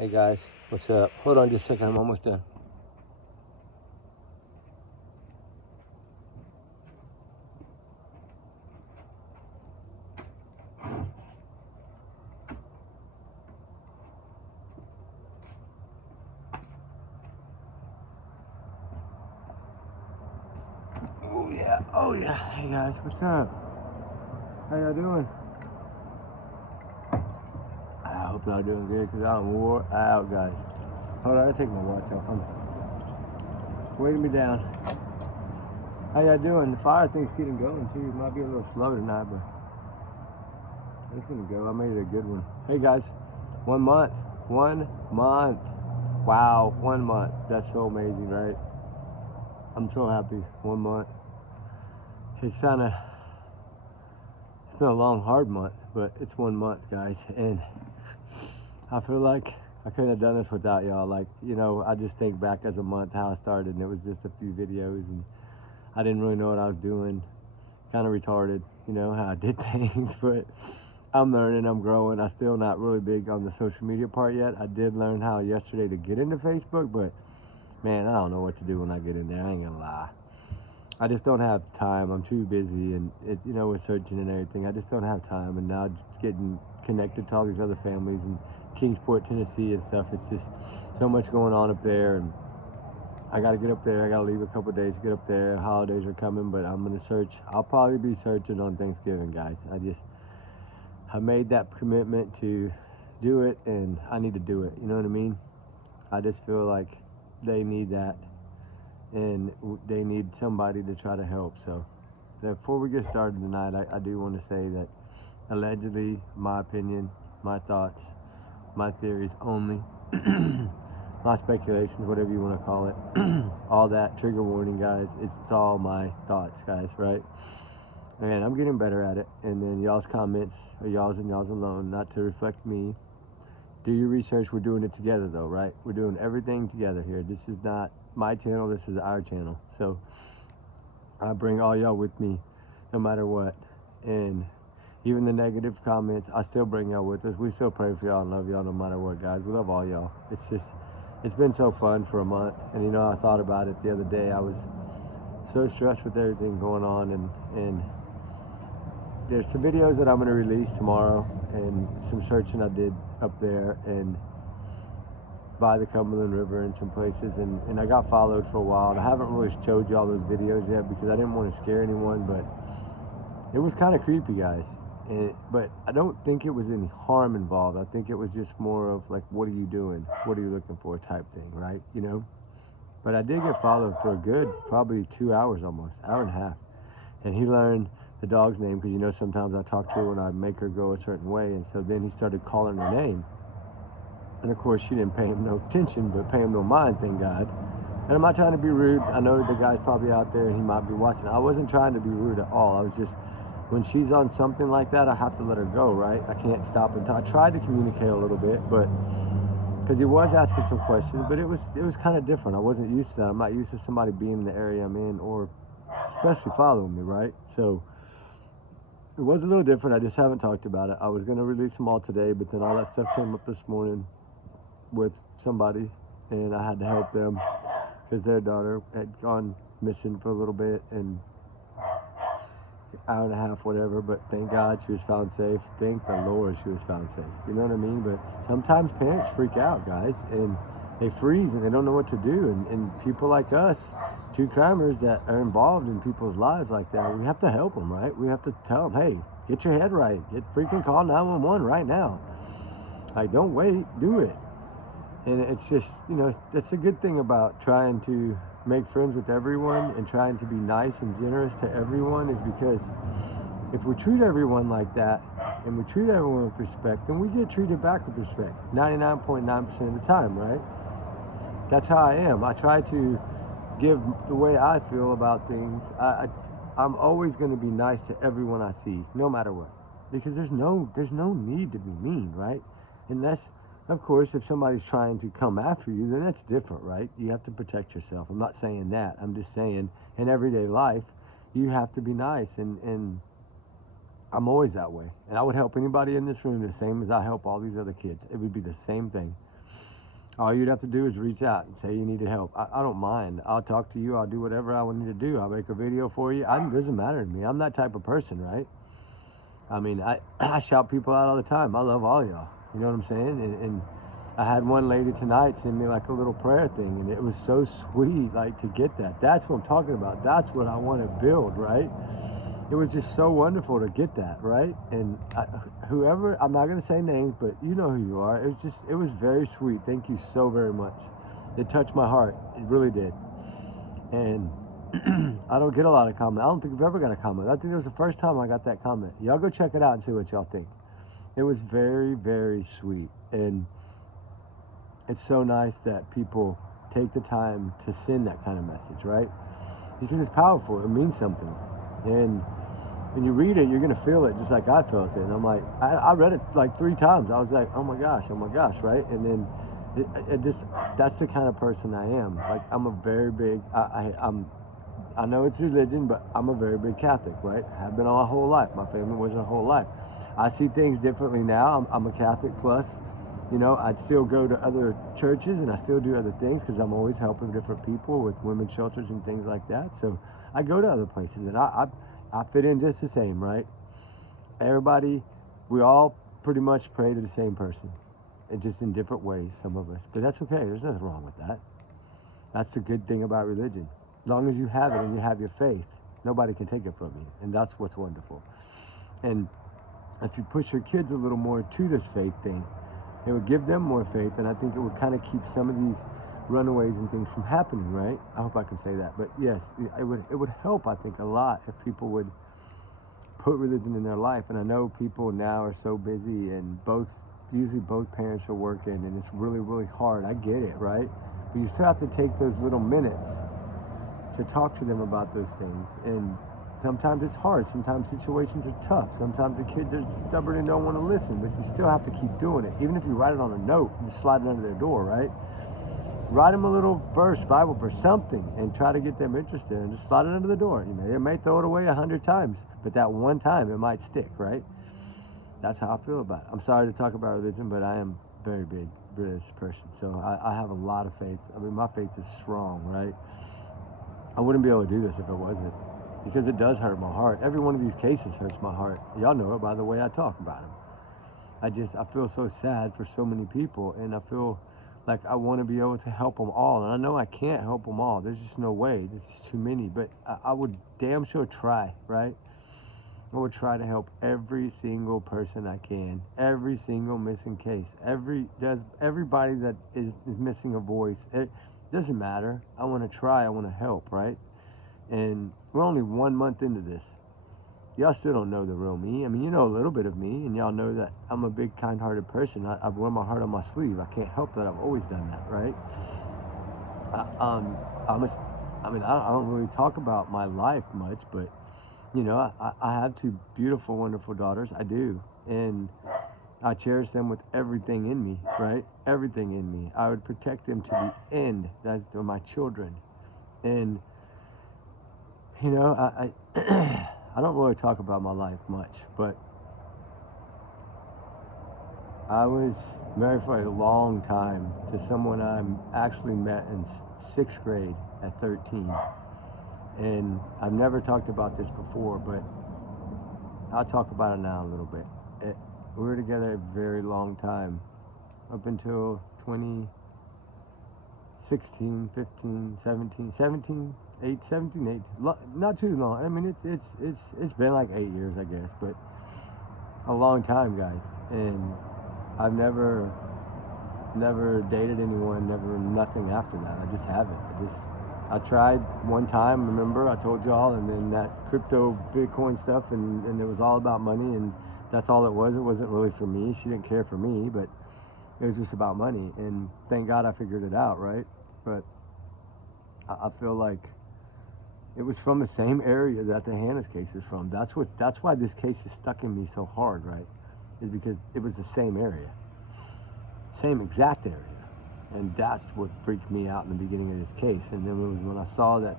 Hey guys, what's up? Hold on just a second, I'm almost done. Oh yeah. Hey guys, what's up? How y'all doing? I hope y'all doing good because I'm wore out, guys. Hold on, I take my watch off. I'm weighing me down. How y'all doing? The fire thing's getting going too. It might be a little slow tonight, but it's gonna go. I made it a good one. Hey guys, 1 month. 1 month. Wow, 1 month. That's so amazing, right? I'm so happy. 1 month. It's been a long, hard month, but it's 1 month, guys, and I feel like I couldn't have done this without y'all. Like, you know, I just think back as a month how I started, and it was just a few videos, and I didn't really know what I was doing. Kind of retarded, you know, how I did things, but I'm learning, I'm growing. I'm still not really big on the social media part yet. I did learn how yesterday to get into Facebook, but man, I don't know what to do when I get in there. I ain't gonna lie. I just don't have time. I'm too busy, and you know, with searching and everything, I just don't have time. And now just getting connected to all these other families in Kingsport, Tennessee, and stuff. It's just so much going on up there, and I got to get up there. I got to leave a couple of days to get up there. Holidays are coming, but I'm gonna search. I'll probably be searching on Thanksgiving, guys. I made that commitment to do it, and I need to do it. You know what I mean? I just feel like they need that, and they need somebody to try to help. So before we get started tonight, I do want to say that allegedly, my opinion, my thoughts, my theories only, my speculations, whatever you want to call it, all that, trigger warning, guys, it's all my thoughts, guys, right? And I'm getting better at it. And then y'all's comments are y'all's and y'all's alone, not to reflect me. Do your research. We're doing it together, though, right? We're doing everything together here. This is not my channel. This is our channel. So I bring all y'all with me no matter what. And even the negative comments, I still bring y'all with us. We still pray for y'all and love y'all no matter what, guys. We love all y'all. It's been so fun for a month. And, you know, I thought about it the other day. I was so stressed with everything going on. And there's some videos that I'm going to release tomorrow and some searching I did up there and by the Cumberland River and some places, and I got followed for a while, and I haven't really showed you all those videos yet because I didn't want to scare anyone, but it was kind of creepy, guys. But I don't think it was any harm involved. I think it was just more of like, what are you doing? What are you looking for type thing, right? You know? But I did get followed for a good, probably 2 hours almost, hour and a half. And he learned the dog's name because, you know, sometimes I talk to her when I make her go a certain way, and so then he started calling her name. And of course, she didn't pay him no attention, but pay him no mind, thank God. And I'm not trying to be rude. I know the guy's probably out there and he might be watching. I wasn't trying to be rude at all. I was just, when she's on something like that, I have to let her go, right? I can't stop until I tried to communicate a little bit, but because he was asking some questions, but it was kind of different. I wasn't used to that. I'm not used to somebody being in the area I'm in, or especially following me, right? So it was a little different. I just haven't talked about it. I was going to release them all today, but then all that stuff came up this morning with somebody, and I had to help them because their daughter had gone missing for a little bit, and hour and a half, whatever, but thank God she was found safe. Thank the Lord she was found safe. You know what I mean? But sometimes parents freak out, guys, and they freeze and they don't know what to do. And people like us, two crimers that are involved in people's lives like that, we have to help them, right? We have to tell them, hey, get your head right. Get freaking call 911 right now. Like, don't wait, do it. And it's just, you know, that's a good thing about trying to make friends with everyone and trying to be nice and generous to everyone, is because if we treat everyone like that and we treat everyone with respect, then we get treated back with respect 99.9% of the time, right? That's how I am. I try to give the way I feel about things. I'm always going to be nice to everyone I see, no matter what, because there's no need to be mean, right? Unless, of course, if somebody's trying to come after you, then that's different, right? You have to protect yourself. I'm not saying that. I'm just saying in everyday life, you have to be nice, and I'm always that way. And I would help anybody in this room the same as I help all these other kids. It would be the same thing. All you'd have to do is reach out and say you needed help. I don't mind. I'll talk to you. I'll do whatever I need to do. I'll make a video for you. It doesn't matter to me. I'm that type of person, right? I mean, I shout people out all the time. I love all y'all. You know what I'm saying? And I had one lady tonight send me like a little prayer thing, and it was so sweet, like, to get that. That's what I'm talking about. That's what I want to build, right? It was just so wonderful to get that, right? And whoever, I'm not going to say names, but you know who you are. It was very sweet. Thank you so very much. It touched my heart. It really did. And I don't get a lot of comments. I don't think I've ever got a comment. I think it was the first time I got that comment. Y'all go check it out and see what y'all think. It was very, very sweet. And it's so nice that people take the time to send that kind of message, right? Because it's powerful. It means something. And when you read it, you're going to feel it just like I felt it. And I'm like, I read it like 3 times. I was like, oh my gosh, right? And then it just, that's the kind of person I am. Like, I'm a very big, I know it's religion, but I'm a very big Catholic, right? I have been all my whole life. My family was a whole life. I see things differently now. I'm a Catholic plus. You know, I'd still go to other churches and I still do other things because I'm always helping different people with women's shelters and things like that. So I go to other places and I fit in just the same, right? Everybody, we all pretty much pray to the same person, and just in different ways, some of us. But that's okay. There's nothing wrong with that. That's the good thing about religion. As long as you have it and you have your faith, nobody can take it from you. And that's what's wonderful. And if you push your kids a little more to this faith thing, it would give them more faith, and I think it would kind of keep some of these runaways and things from happening, right? I hope I can say that. But yes, it would help, I think, a lot if people would put religion in their life. And I know people now are so busy, and usually both parents are working, and it's really, really hard. I get it, right? But you still have to take those little minutes to talk to them about those things. And sometimes it's hard. Sometimes situations are tough. Sometimes the kids are stubborn and don't want to listen, but you still have to keep doing it. Even if you write it on a note and just slide it under their door, right? Write them a little verse, Bible verse, something, and try to get them interested, and just slide it under the door. You know, they may throw it away 100 times, but that one time it might stick, right? That's how I feel about it. I'm sorry to talk about religion, but I am a very big religious person, so I have a lot of faith. I mean, my faith is strong, right? I wouldn't be able to do this if it wasn't, because it does hurt my heart. Every one of these cases hurts my heart. Y'all know it by the way I talk about them. I feel so sad for so many people, and I feel like I want to be able to help them all. And I know I can't help them all. There's just no way. There's just too many. But I would damn sure try, right? I would try to help every single person I can. Every single missing case. Everybody that is missing a voice. It doesn't matter. I want to try. I want to help, right? And we're only 1 month into this. Y'all still don't know the real me. I mean, you know a little bit of me, and y'all know that I'm a big, kind-hearted person. I wear my heart on my sleeve. I can't help that. I've always done that, right? I don't really talk about my life much, but, you know, I have 2 beautiful, wonderful daughters. I do. And I cherish them with everything in me, right? Everything in me. I would protect them to the end. That's my children. And, you know, I don't really talk about my life much, but I was married for a long time to someone I actually met in 6th grade at 13. And I've never talked about this before, but I'll talk about it now a little bit. We were together a very long time, up until 2016, 15, 17, 18, not too long. I mean, it's been like 8 years, I guess, but a long time, guys. And I've never dated anyone, nothing after that. I just haven't. I tried one time, remember, I told y'all, and then that crypto Bitcoin stuff, and it was all about money, and that's all it was. It wasn't really for me. She didn't care for me, but it was just about money. And thank God I figured it out, right? But I feel like it was from the same area that the Hannah's case is from. That's why this case is stuck in me so hard, right? Is because it was the same area. Same exact area. And that's what freaked me out in the beginning of this case. And then when I saw that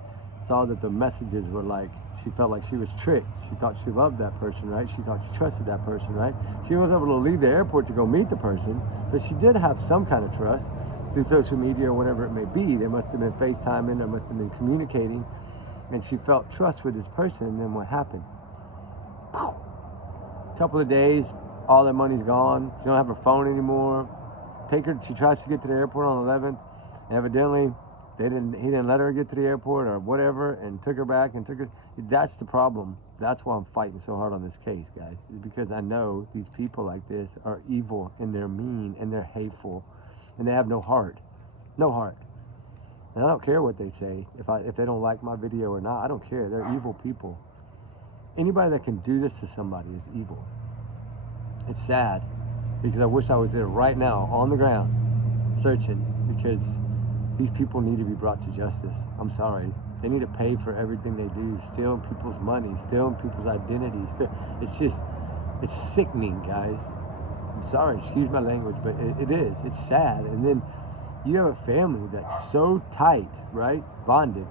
the messages were like, she felt like she was tricked. She thought she loved that person, right? She thought she trusted that person, right? She was able to leave the airport to go meet the person. So she did have some kind of trust. through social media or whatever it may be. They must have been FaceTiming, they must have been communicating, and she felt trust with this person, and then what happened? A couple of days, all that money's gone. She don't have her phone anymore. She tries to get to the airport on the 11th. Evidently, he didn't let her get to the airport or whatever, and took her back and took her. That's the problem. That's why I'm fighting so hard on this case, guys. Is because I know these people like this are evil, and they're mean, and they're hateful, and they have no heart. No heart. And I don't care what they say. If they don't like my video or not, I don't care. They're evil people. Anybody that can do this to somebody is evil. It's sad, because I wish I was there right now on the ground searching, because these people need to be brought to justice. I'm sorry. They need to pay for everything they do, stealing people's money, stealing people's identities. It's sickening, guys. I'm sorry, excuse my language, but it is. It's sad. And then you have a family that's so tight, right? Bonded,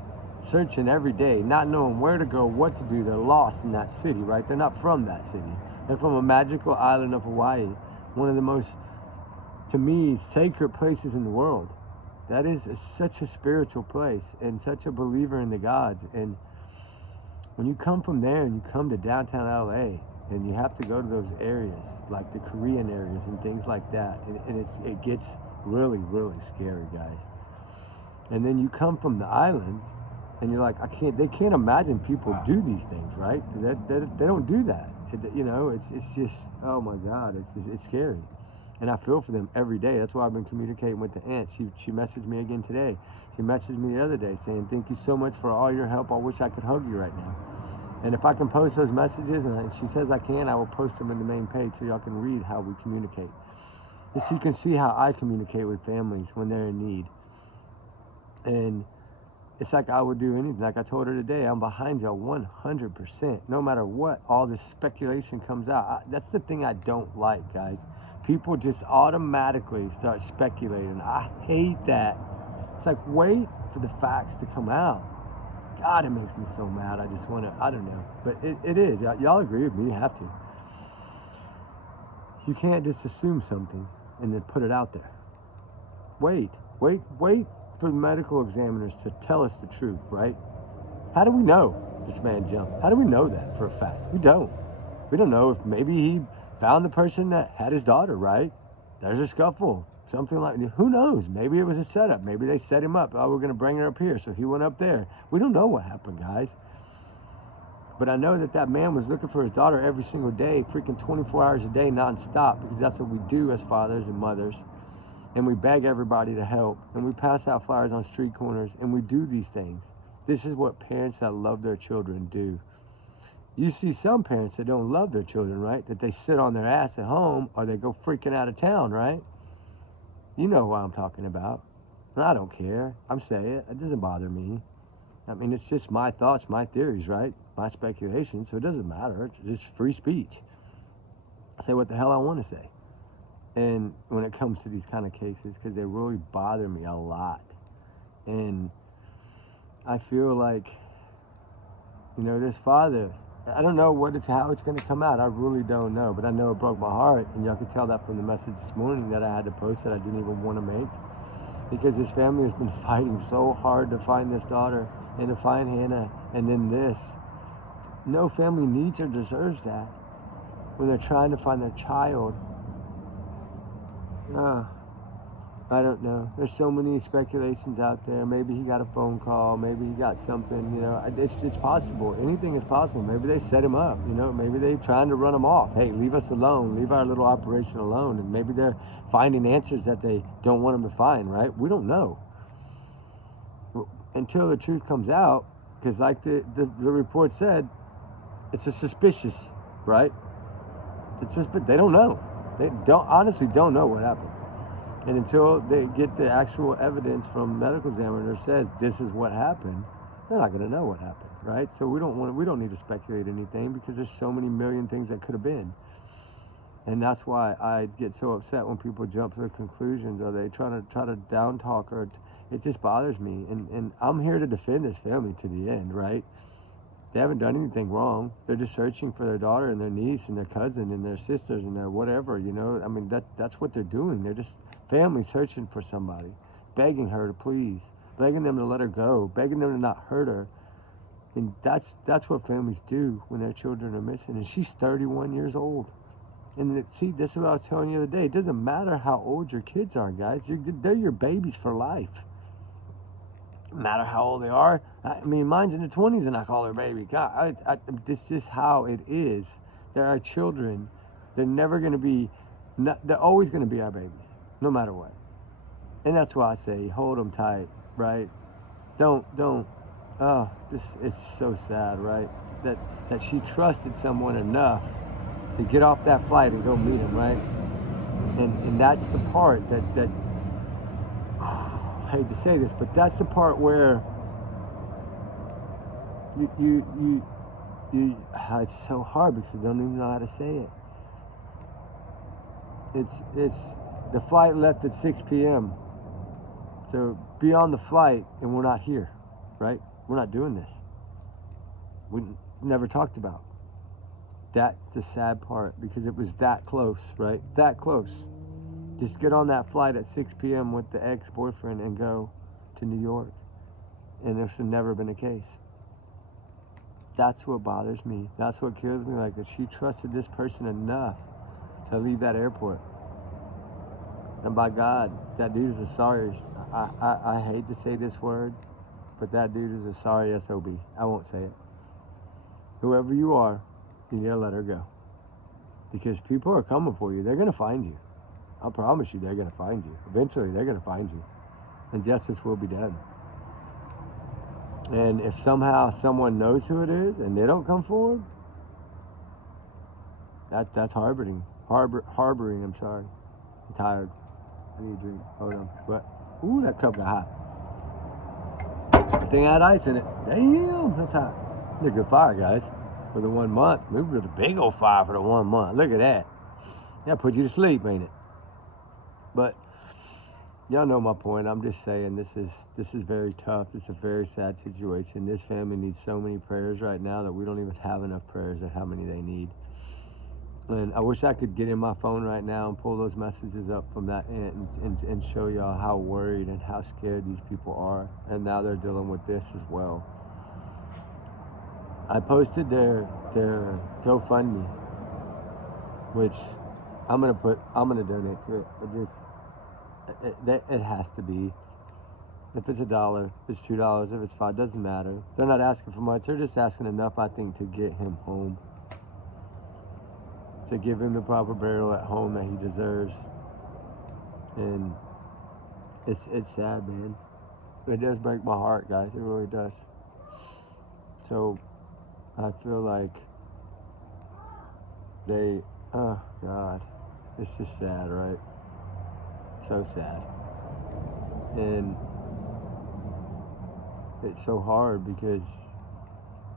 searching every day, not knowing where to go, what to do. They're lost in that city, right? They're not from that city. They're from a magical island of Hawaii, one of the most, to me, sacred places in the world. That is such a spiritual place, and such a believer in the gods. And when you come from there and you come to downtown LA, and you have to go to those areas, like the Korean areas and things like that, and it gets really, really scary, guys. And then you come from the island, and you're like, they can't imagine people do these things, right? They don't do that. It's just, oh my God, it's scary. And I feel for them every day. That's why I've been communicating with the aunt. She messaged me again today. She messaged me the other day saying, thank you so much for all your help. I wish I could hug you right now. And if I can post those messages, and she says I can, I will post them in the main page so y'all can read how we communicate. Just so you can see how I communicate with families when they're in need. And it's like I would do anything. Like I told her today, I'm behind y'all 100%. No matter what, all this speculation comes out. That's the thing I don't like, guys. People just automatically start speculating. I hate that. It's like, wait for the facts to come out. God, it makes me so mad. I just want to, I don't know. But it is. Y'all agree with me. You have to. You can't just assume something and then put it out there. Wait for the medical examiners to tell us the truth, right? How do we know this man jumped? How do we know that for a fact? We don't. We don't know if maybe he found the person that had his daughter, right? There's a scuffle, something like, who knows? Maybe it was a setup. Maybe they set him up. Oh, we're going to bring her up here. So he went up there. We don't know what happened, guys. But I know that man was looking for his daughter every single day, freaking 24 hours a day, nonstop, because that's what we do as fathers and mothers. And we beg everybody to help. And we pass out flyers on street corners. And we do these things. This is what parents that love their children do. You see some parents that don't love their children, right? That they sit on their ass at home, or they go freaking out of town, right? You know what I'm talking about. And I don't care. I'm saying it. It doesn't bother me. I mean, it's just my thoughts, my theories, right? My speculation, so it doesn't matter. It's just free speech. I say what the hell I want to say. And when it comes to these kind of cases, because they really bother me a lot. And I feel like, this father, I don't know how it's going to come out. I really don't know. But I know it broke my heart. And y'all could tell that from the message this morning that I had to post that I didn't even want to make. Because this family has been fighting so hard to find this daughter and to find Hannah. And then this. No family needs or deserves that when they're trying to find their child. I don't know. There's so many speculations out there. Maybe he got a phone call. Maybe he got something. It's possible. Anything is possible. Maybe they set him up. Maybe they're trying to run him off. Hey, leave us alone. Leave our little operation alone. And maybe they're finding answers that they don't want him to find, right? We don't know. Until the truth comes out, because like the report said, it's a suspicious, right? They don't know. They honestly don't know what happened. And until they get the actual evidence from medical examiner that says this is what happened, they're not going to know what happened, right? So we don't need to speculate anything, because there's so many million things that could have been. And that's why I get so upset when people jump to the conclusions, or they try to down talk, or it just bothers me. And I'm here to defend this family to the end, right? They haven't done anything wrong. They're just searching for their daughter and their niece and their cousin and their sisters and their whatever, I mean, that's what they're doing. They're just family searching for somebody. begging her to please, begging them to let her go, begging them to not hurt her. And that's what families do when their children are missing. And she's 31 years old. And see, this is what I was telling you the other day. It doesn't matter how old your kids are, guys. They're your babies for life. No matter how old they are. I mean, mine's in the 20s and I call her baby. God, it's just how it is. They're our children. They're never going to be, they're always going to be our babies, no matter what. And that's why I say, hold them tight, right? Don't, it's so sad, right? That she trusted someone enough to get off that flight and go meet him, right? And that's the part that I hate to say this, but that's the part where you it's so hard because I don't even know how to say it. It's the flight left at 6 p.m. So be on the flight and we're not here, right? We're not doing this. We never talked about. That's the sad part because it was that close, right? That close. Just get on that flight at 6 p.m. with the ex-boyfriend and go to New York. And this has never been the case. That's what bothers me. That's what kills me, like that she trusted this person enough to leave that airport. And by God, that dude is a sorry. I hate to say this word, but that dude is a sorry SOB. I won't say it. Whoever you are, you need to let her go. Because people are coming for you. They're going to find you. I promise you they're going to find you. Eventually, they're going to find you. And justice will be done. And if somehow someone knows who it is and they don't come forward, that's harboring. Harboring, I'm sorry. I'm tired. I need a drink. Hold on. What? Ooh, that cup got hot. Good thing I had ice in it. Damn, that's hot. It's a good fire, guys. For the 1 month. We built a big old fire for the 1 month. Look at that. That put you to sleep, ain't it? But y'all know my point. I'm just saying this is very tough. It's a very sad situation. This family needs so many prayers right now that we don't even have enough prayers of how many they need. And I wish I could get in my phone right now and pull those messages up from that and show y'all how worried and how scared these people are. And now they're dealing with this as well. I posted their GoFundMe, which I'm gonna donate to it. It has to be. If it's $1, if it's $2, if it's $5, doesn't matter. They're not asking for much. They're just asking enough, I think, to get him home. To give him the proper burial at home that he deserves. And it's sad, man. It does break my heart, guys. It really does. So I feel like oh God, it's just sad, right? So sad. And it's so hard because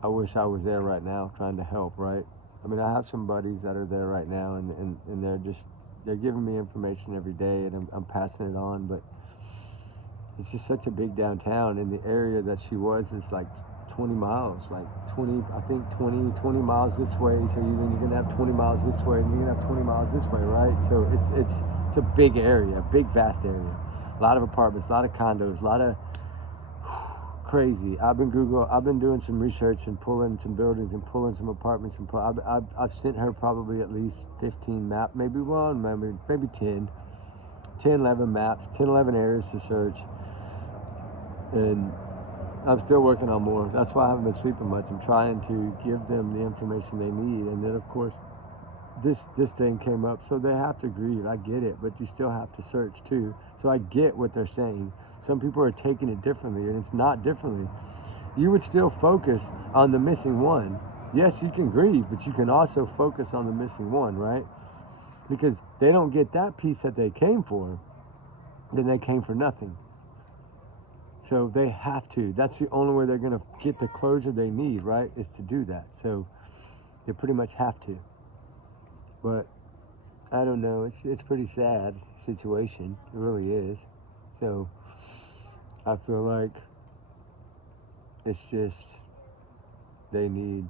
I wish I was there right now trying to help, right? I mean, I have some buddies that are there right now and they're giving me information every day and I'm passing it on, but it's just such a big downtown, and the area that she was is like 20 miles, like 20 miles this way. So you're gonna have 20 miles this way, and you're gonna have 20 miles this way, right? So it's a big area, a big vast area, a lot of apartments, a lot of condos, a lot of crazy. I've been doing some research and pulling some buildings and pulling some apartments, and I've sent her probably at least 15 maps, maybe 10, 11 maps, 10, 11 areas to search. And I'm still working on more. That's why I haven't been sleeping much. I'm trying to give them the information they need. And then, of course, this thing came up. So they have to grieve. I get it. But you still have to search, too. So I get what they're saying. Some people are taking it differently, and it's not differently. You would still focus on the missing one. Yes, you can grieve, but you can also focus on the missing one, right? Because they don't get that piece that they came for, then they came for nothing. So they have to. That's the only way they're going to get the closure they need, right, is to do that. So they pretty much have to. But I don't know. It's a pretty sad situation. It really is. So I feel like it's just they need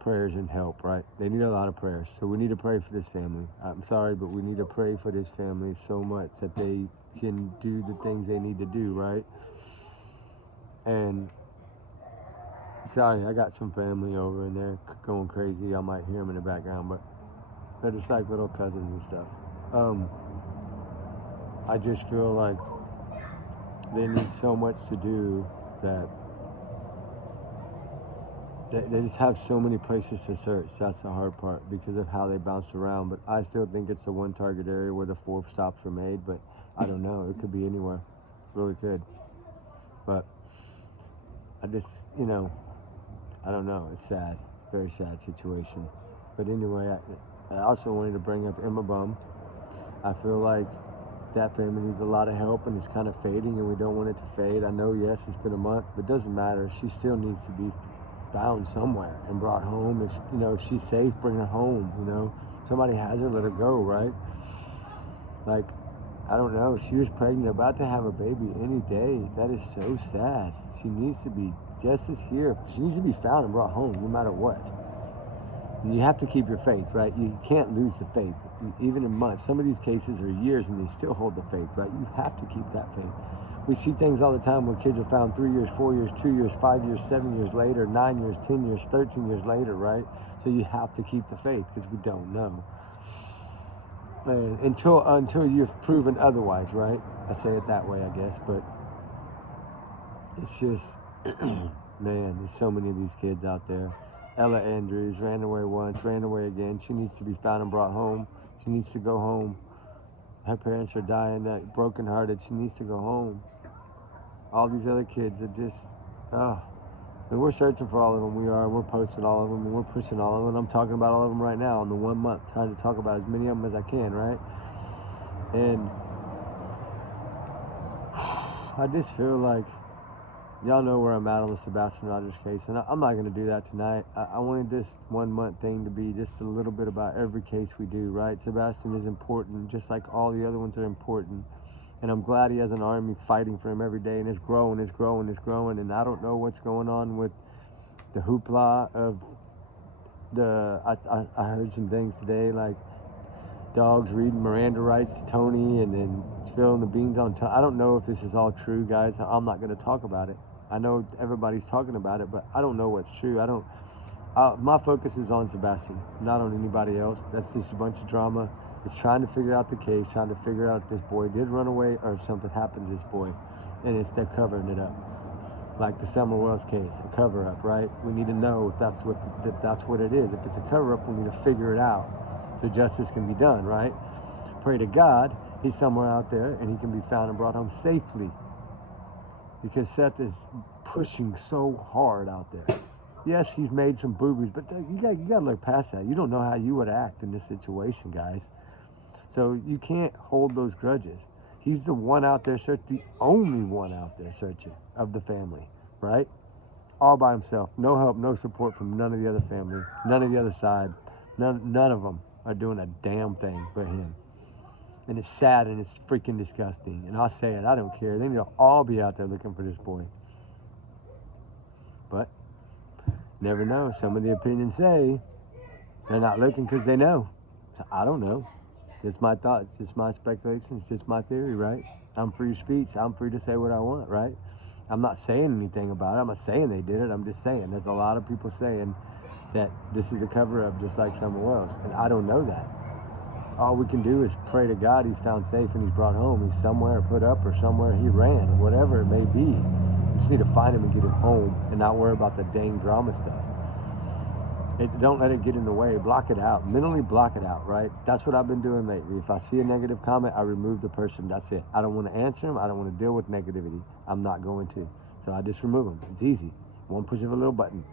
prayers and help, right? They need a lot of prayers. So we need to pray for this family. I'm sorry, but we need to pray for this family so much that they can do the things they need to do, right? And sorry, I got some family over and they're going crazy. Y'all might hear them in the background, but they're just like little cousins and stuff. I just feel like they need so much to do that they just have so many places to search. That's the hard part because of how they bounce around. But I still think it's the one target area where the 4 stops were made. But I don't know. It could be anywhere. Really could. But I just, I don't know. It's sad. Very sad situation. But anyway, I also wanted to bring up Emma Bum. I feel like that family needs a lot of help and it's kind of fading and we don't want it to fade. I know, yes, it's been a month, but it doesn't matter. She still needs to be found somewhere and brought home. If she's safe, bring her home. Somebody has her, let her go, right? Like, I don't know. She was pregnant, about to have a baby any day. That is so sad. She needs to be just as here. She needs to be found and brought home, no matter what. And you have to keep your faith, right? You can't lose the faith, even in months. Some of these cases are years and they still hold the faith, right? You have to keep that faith. We see things all the time where kids are found 3 years, 4 years, 2 years, 5 years, 7 years later, 9 years, 10 years, 13 years later, right? So you have to keep the faith because we don't know. And until you've proven otherwise, right? I say it that way, I guess, but it's just, man, there's so many of these kids out there. Ella Andrews ran away once, ran away again. She needs to be found and brought home. She needs to go home. Her parents are dying, brokenhearted. She needs to go home. All these other kids are just, and we're searching for all of them. We're posting all of them, and we're pushing all of them. I'm talking about all of them right now in the 1 month, trying to talk about as many of them as I can, right? And I just feel like, y'all know where I'm at on the Sebastian Rogers case, and I'm not going to do that tonight. I wanted this 1 month thing to be just a little bit about every case we do, right? Sebastian is important, just like all the other ones are important. And I'm glad he has an army fighting for him every day, and it's growing, it's growing, it's growing. And I don't know what's going on with the hoopla of I heard some things today, like dogs reading Miranda rights to Tony and then spilling the beans on Tony. I don't know if this is all true, guys. I'm not going to talk about it. I know everybody's talking about it, but I don't know what's true. My focus is on Sebastian, not on anybody else. That's just a bunch of drama. It's trying to figure out the case, trying to figure out if this boy did run away or if something happened to this boy. And they're covering it up. Like the Summer Wells case, a cover-up, right? We need to know if that's what it is. If it's a cover-up, we need to figure it out so justice can be done, right? Pray to God he's somewhere out there and he can be found and brought home safely. Because Seth is pushing so hard out there. Yes, he's made some boo-boos, but you got to look past that. You don't know how you would act in this situation, guys. So you can't hold those grudges. He's the one out there searching, the only one out there searching of the family, right? All by himself. No help, no support from none of the other family, none of the other side. None of them are doing a damn thing but him. And it's sad and it's freaking disgusting. And I'll say it, I don't care. They need to all be out there looking for this boy. But never know. Some of the opinions say they're not looking because they know. So I don't know. It's my thoughts, it's my speculations, it's my theory, right? I'm free speech. I'm free to say what I want, right? I'm not saying anything about it. I'm not saying they did it. I'm just saying there's a lot of people saying that this is a cover-up just like Summer Wells. And I don't know that. All we can do is pray to God he's found safe and he's brought home. He's somewhere put up or somewhere he ran, whatever it may be. We just need to find him and get him home and not worry about the dang drama stuff. Don't let it get in the way. Block it out. Mentally block it out, right? That's what I've been doing lately. If I see a negative comment, I remove the person. That's it. I don't want to answer them. I don't want to deal with negativity. I'm not going to. So I just remove them. It's easy. One push of a little button,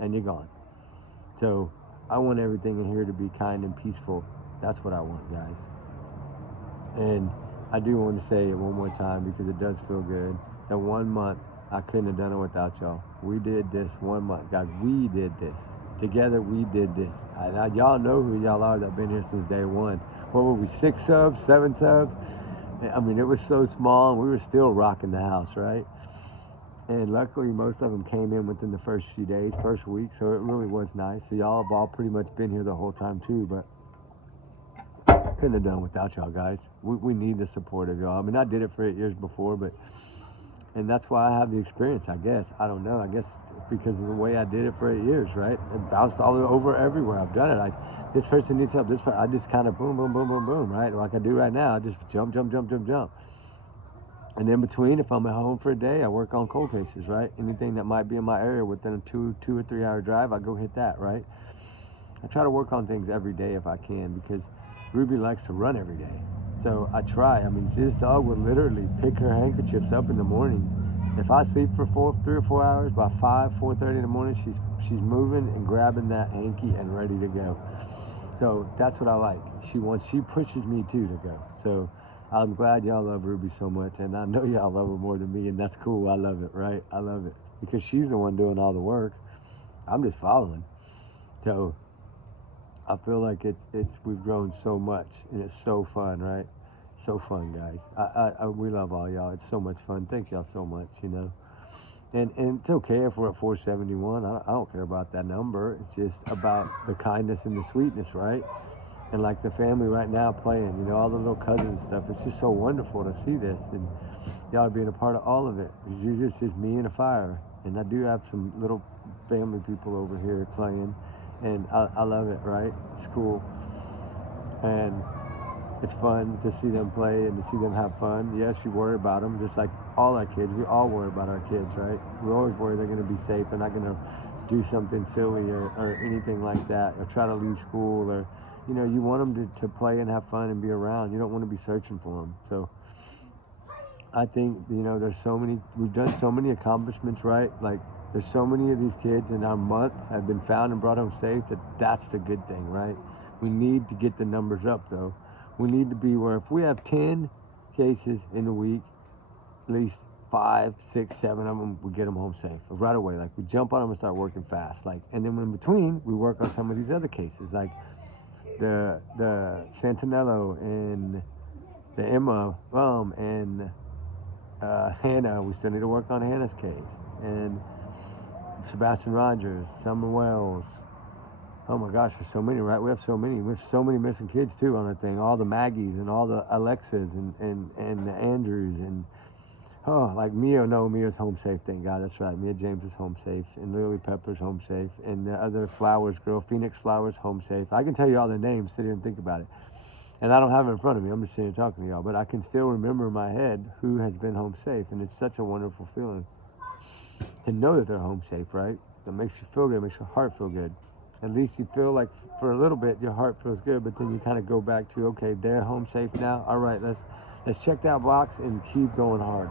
and you're gone. So I want everything in here to be kind and peaceful. That's what I want, guys. And I do want to say it one more time because it does feel good. That 1 month, I couldn't have done it without y'all. We did this 1 month. Guys, we did this. Together, we did this. Y'all know who y'all are that have been here since day one. What were we, 6 subs, 7 subs? I mean, it was so small, and we were still rocking the house, right? And luckily, most of them came in within the first few days, first week, so it really was nice. So y'all have all pretty much been here the whole time, too. But couldn't have done without y'all guys. We need the support of y'all. I mean, I did it for 8 years before, and that's why I have the experience, I guess. I don't know. I guess because of the way I did it for 8 years, right? And bounced all over everywhere. I've done it. Like, this person needs help. This person, I just kind of boom, boom, boom, boom, boom, right? Like I do right now. I just jump, jump, jump, jump, jump. And in between, if I'm at home for a day, I work on cold cases, right? Anything that might be in my area within a 2 or 3 hour drive, I go hit that, right? I try to work on things every day if I can, because Ruby likes to run every day. So I try. I mean, this dog would literally pick her handkerchiefs up in the morning. If I sleep for 3 or 4 hours, by 4:30 in the morning, she's moving and grabbing that hanky and ready to go. So that's what I like. She pushes me too to go. So I'm glad y'all love Ruby so much, and I know y'all love her more than me, and that's cool. I love it, right? I love it because she's the one doing all the work. I'm just following. So I feel like we've grown so much, and it's so fun, right? So fun, guys. We love all y'all. It's so much fun. Thank y'all so much, you know. And it's okay if we're at 471. I don't care about that number. It's just about the kindness and the sweetness, right? And like the family right now playing, you know, all the little cousins and stuff. It's just so wonderful to see this, and y'all being a part of all of it. It's just me and a fire, and I do have some little family people over here playing. And I love it, right? It's cool. And it's fun to see them play and to see them have fun. Yes, you worry about them, just like all our kids. We all worry about our kids, right? We always worry they're going to be safe. They're not going to do something silly or anything like that, or try to leave school, or, you know, you want them to play and have fun and be around. You don't want to be searching for them. So I think, you know, we've done so many accomplishments, right? Like, there's so many of these kids in our month have been found and brought home safe that's the good thing, right? We need to get the numbers up, though. We need to be where if we have 10 cases in a week, at least 5, 6, 7 of them, we get them home safe right away. Like, we jump on them and start working fast. Like, and then in between, we work on some of these other cases, like the Santinello and the Emma and Hannah. We still need to work on Hannah's case. And Sebastian Rogers, Summer Wells. Oh my gosh, there's so many, right? We have so many. We have so many missing kids too on our thing. All the Maggies and all the Alexas and the Andrews and like Mio. No, Mio's home safe. Thank God. That's right. Mia James is home safe, and Lily Pepper's home safe, and the other Flowers girl, Phoenix Flowers, home safe. I can tell you all their names. Sit here and think about it. And I don't have it in front of me. I'm just sitting here talking to y'all, but I can still remember in my head who has been home safe, and it's such a wonderful feeling to know that they're home safe, right? That makes you feel good, makes your heart feel good. At least you feel like for a little bit your heart feels good, but then you kind of go back to, okay, they're home safe now. All right, let's check that box and keep going hard.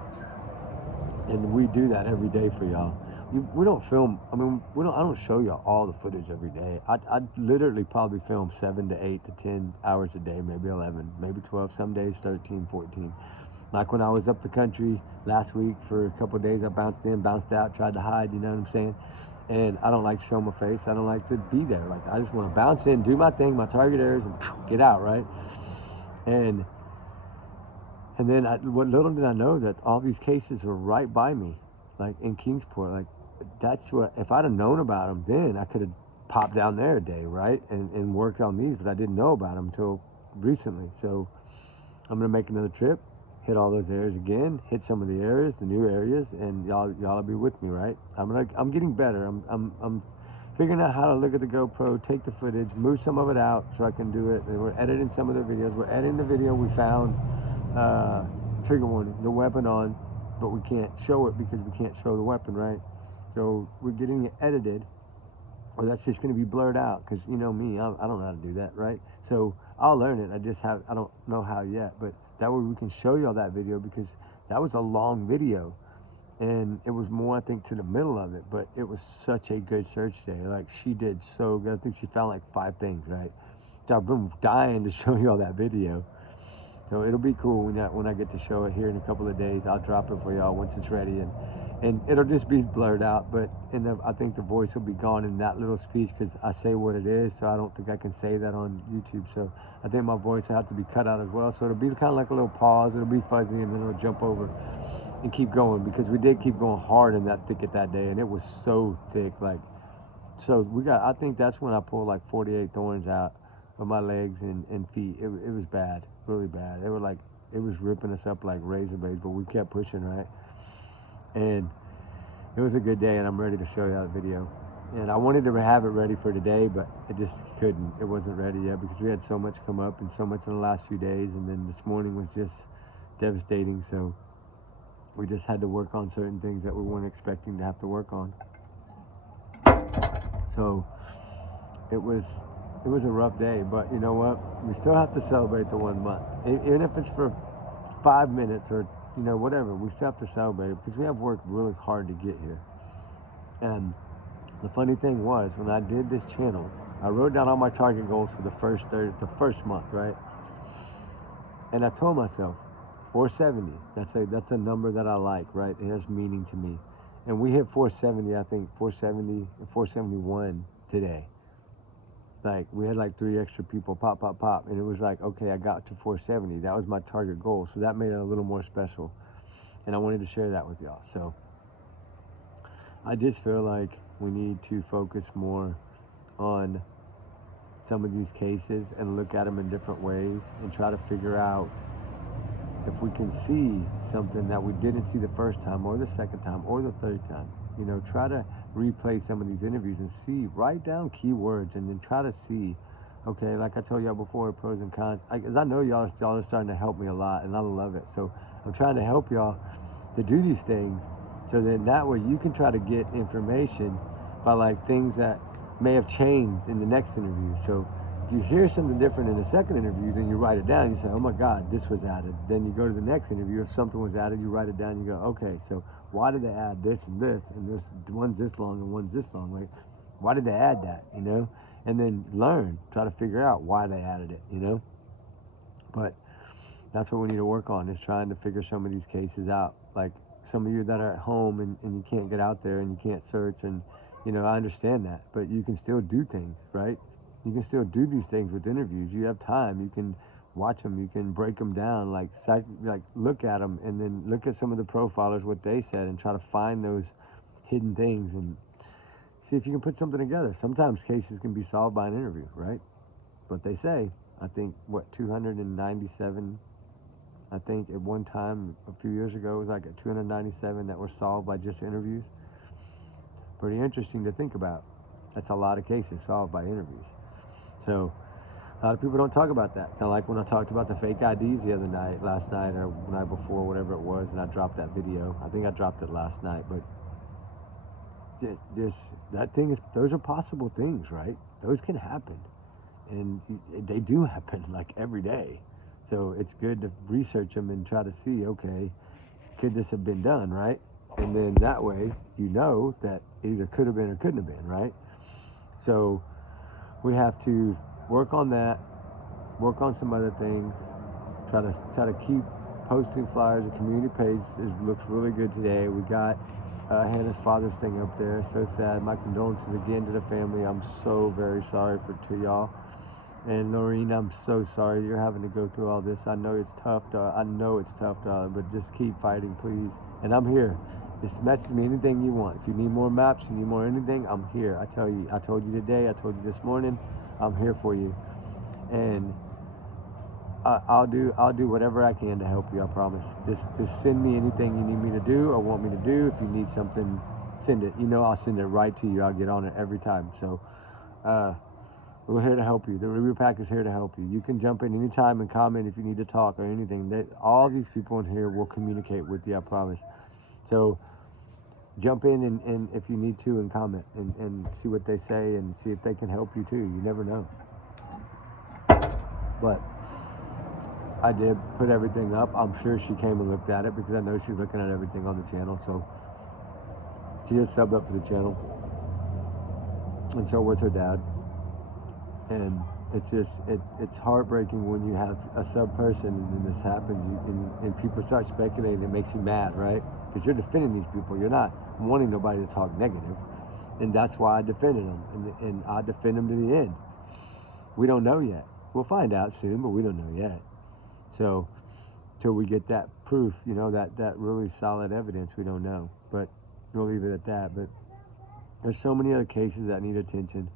And we do that every day for y'all. We don't film. I mean, I don't show y'all all the footage every day. I literally probably film 7 to 8 to 10 hours a day, maybe 11, maybe 12. Some days 13, 14. Like when I was up the country last week for a couple of days, I bounced in, bounced out, tried to hide, you know what I'm saying? And I don't like to show my face. I don't like to be there. Like, I just want to bounce in, do my thing, my target areas, and get out, right? And then what little did I know that all these cases were right by me, like in Kingsport. Like, that's what, if I'd have known about them then, I could have popped down there a day, right? And worked on these, but I didn't know about them until recently. So I'm going to make another trip, hit all those areas again, hit some of the areas, the new areas, and y'all will be with me, right? I'm getting better. I'm figuring out how to look at the GoPro, take the footage, move some of it out so I can do it. And we're editing some of the videos. We're editing the video we found, trigger warning, the weapon on, but we can't show it because we can't show the weapon, right? So we're getting it edited, or that's just going to be blurred out, because you know me, I don't know how to do that, right? So I'll learn it. I don't know how yet, but that way we can show you all that video, because that was a long video, and it was more, I think, to the middle of it, but it was such a good search day. Like, she did so good. I think she found like 5 things, right? So I'm dying to show you all that video. So it'll be cool when I get to show it here in a couple of days. I'll drop it for y'all once it's ready, and it'll just be blurred out, but I think the voice will be gone in that little speech, because I say what it is, so I don't think I can say that on YouTube. So I think my voice will have to be cut out as well. So it'll be kind of like a little pause. It'll be fuzzy, and then it'll jump over and keep going, because we did keep going hard in that thicket that day, and it was so thick. Like, so I think that's when I pulled like 48 thorns out of my legs and feet. It was bad, really bad. They were like, it was ripping us up like razor blades, but we kept pushing, right? And it was a good day, and I'm ready to show you that video. And I wanted to have it ready for today, but it just couldn't. It wasn't ready yet because we had so much come up and so much in the last few days, and then this morning was just devastating. So we just had to work on certain things that we weren't expecting to have to work on. So it was a rough day, but you know what? We still have to celebrate the 1 month, even if it's for 5 minutes or whatever. We still have to celebrate it because we have worked really hard to get here. And the funny thing was, when I did this channel, I wrote down all my target goals for the first month, right? And I told myself 470. That's a number that I like, right? It has meaning to me. And we hit 470, I think 470 and 471 today. Like, we had like 3 extra people pop, and it was like, okay, I got to 470. That was my target goal, so that made it a little more special, and I wanted to share that with y'all. So I just feel like we need to focus more on some of these cases and look at them in different ways and try to figure out if we can see something that we didn't see the first time or the second time or the third time. Try to replay some of these interviews and see, write down keywords, and then try to see, okay, like I told y'all before, pros and cons. Because I know y'all are starting to help me a lot, and I love it. So I'm trying to help y'all to do these things, so then that way you can try to get information by like things that may have changed in the next interview. So if you hear something different in the second interview, then you write it down. You say, oh my God, this was added. Then you go to the next interview. If something was added, you write it down. You go, okay, so why did they add this and this? And this one's this long and one's this long. Like, why did they add that? And then learn, try to figure out why they added it. But that's what we need to work on, is trying to figure some of these cases out. Like some of you that are at home and you can't get out there and you can't search, and I understand that, but you can still do things, right? You can still do these things with interviews. You have time. You can watch them. You can break them down, like look at them, and then look at some of the profilers, what they said, and try to find those hidden things and see if you can put something together. Sometimes cases can be solved by an interview, right? But they say, I think, 297, I think at one time a few years ago, it was like 297 that were solved by just interviews. Pretty interesting to think about. That's a lot of cases solved by interviews. So a lot of people don't talk about that. Kind of like when I talked about the fake IDs the other night, last night or the night before, whatever it was, and I dropped that video. I think I dropped it last night, but those are possible things, right? Those can happen, and they do happen like every day. So it's good to research them and try to see, okay, could this have been done, right? And then that way you know that either could have been or couldn't have been, right? So we have to work on that, work on some other things, try to keep posting flyers. The community page looks really good today. We got Hannah's father's thing up there. So sad. My condolences again to the family. I'm so very sorry to y'all. And Noreen, I'm so sorry you're having to go through all this. I know it's tough, darling, but just keep fighting, please. And I'm here. Just message me anything you want. If you need more maps, you need more anything, I'm here. I told you today, I told you this morning, I'm here for you. And I'll do whatever I can to help you, I promise. Just send me anything you need me to do or want me to do. If you need something, send it. I'll send it right to you. I'll get on it every time. So we're here to help you. The Review Pack is here to help you. You can jump in anytime and comment if you need to talk or anything. All these people in here will communicate with you, I promise. So jump in and if you need to, and comment and see what they say and see if they can help you too. You never know. But I did put everything up. I'm sure she came and looked at it because I know she's looking at everything on the channel. So she just subbed up to the channel, and so was her dad. And it's heartbreaking when you have a sub person and this happens and people start speculating. It makes you mad, right? Because you're defending these people. You're not wanting nobody to talk negative, and that's why I defended them, and I defend them to the end. We don't know yet. We'll find out soon, but we don't know yet. So till we get that proof, that really solid evidence, we don't know. But we'll leave it at that. But there's so many other cases that need attention.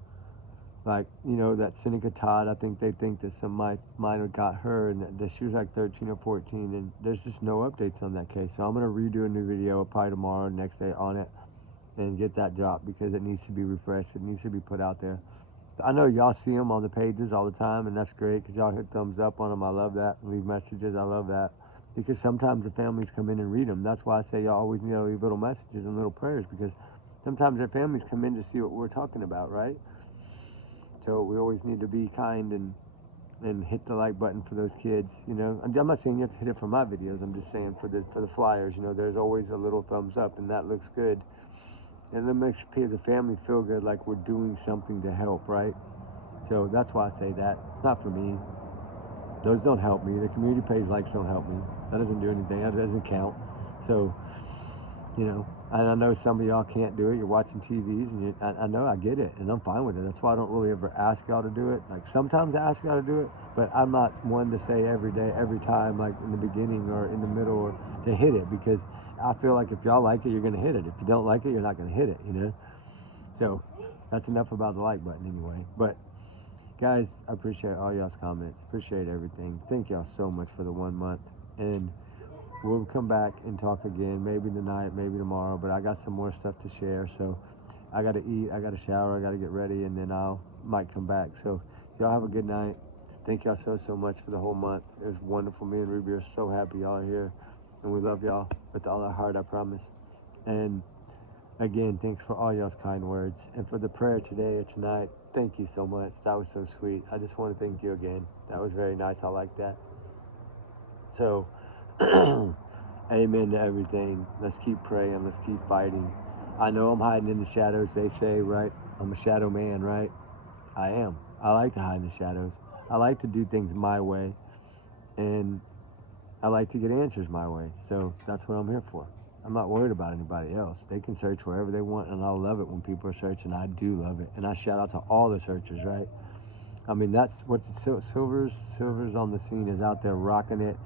Like, you know, that Seneca Todd, I think they think that some minor got her, and that she was like 13 or 14, and there's just no updates on that case. So I'm going to redo a new video probably tomorrow, next day on it, and get that dropped because it needs to be refreshed. It needs to be put out there. I know y'all see them on the pages all the time, and that's great because y'all hit thumbs up on them. I love that. Leave messages. I love that because sometimes the families come in and read them. That's why I say y'all always need to leave little messages and little prayers, because sometimes their families come in to see what we're talking about, right? So we always need to be kind and hit the like button for those kids, you know. I'm not saying you have to hit it for my videos. I'm just saying for the flyers, you know, there's always a little thumbs up, and that looks good. And it makes the family feel good, like we're doing something to help, right? So that's why I say that. It's not for me. Those don't help me. The community page likes don't help me. That doesn't do anything. That doesn't count. So, you know, and I know some of y'all can't do it. You're watching TVs, and I know, I get it, and I'm fine with it. That's why I don't really ever ask y'all to do it. Like, sometimes I ask y'all to do it, but I'm not one to say every day, every time, like in the beginning or in the middle, or to hit it, because I feel like if y'all like it, you're going to hit it. If you don't like it, you're not going to hit it, you know? So that's enough about the like button anyway. But guys, I appreciate all y'all's comments. Appreciate everything. Thank y'all so much for the 1 month. And we'll come back and talk again, maybe tonight, maybe tomorrow, but I got some more stuff to share. So I got to eat, I got to shower, I got to get ready, and then might come back. So y'all have a good night. Thank y'all so much for the whole month. It was wonderful. Me and Ruby are so happy y'all are here, and we love y'all with all our heart, I promise. And again, thanks for all y'all's kind words. And for the prayer today or tonight, thank you so much. That was so sweet. I just want to thank you again. That was very nice. I like that. So, amen to everything. Let's keep praying. Let's keep fighting. I know I'm hiding in the shadows, they say, right? I'm a shadow man, right? I am. I like to hide in the shadows. I like to do things my way. And I like to get answers my way. So that's what I'm here for. I'm not worried about anybody else. They can search wherever they want, and I love it when people are searching. I do love it. And I shout out to all the searchers, right? I mean, that's what's Silver's on the scene, is out there rocking it.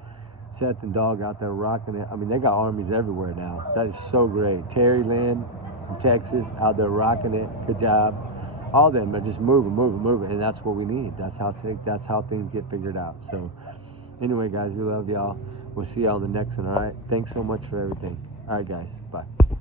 Seth and Dog out there rocking it. I mean, they got armies everywhere now. That is so great. Terry Lynn from Texas out there rocking it. Good job. All of them are just moving, and that's what we need. That's how things get figured out. So anyway, guys, we love y'all. We'll see y'all on the next one, all right? Thanks so much for everything. All right, guys. Bye.